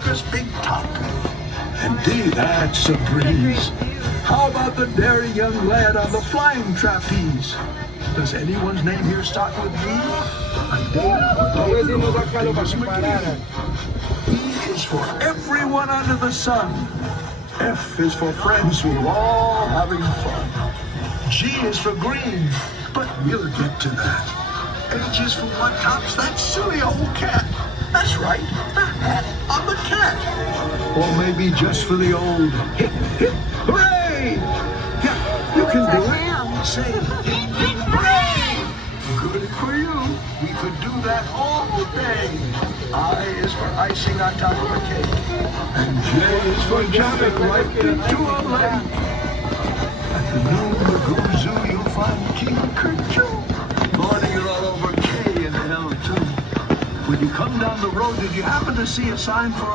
America's Big Top. And D, that's a breeze. How about the daring young lad on the flying trapeze? Does anyone's name here start with D? Like David or Davis McGee. E is for everyone under the sun. F is for friends who are all having fun. G is for green, but we'll get to that. H is for what tops that silly old cat. That's right, the hat on the cat. Or maybe just for the old hip, hip, hooray! Yeah, you can do it. Say hip, hip, hooray! Good for you. We could do that all day. I is for icing on top of a cake. And J is for jumping right into a lake. At the noon lagoon zoo, you'll find King Kerchoo. Morning, you're all over K and L too. When you come down the road, did you happen to see a sign for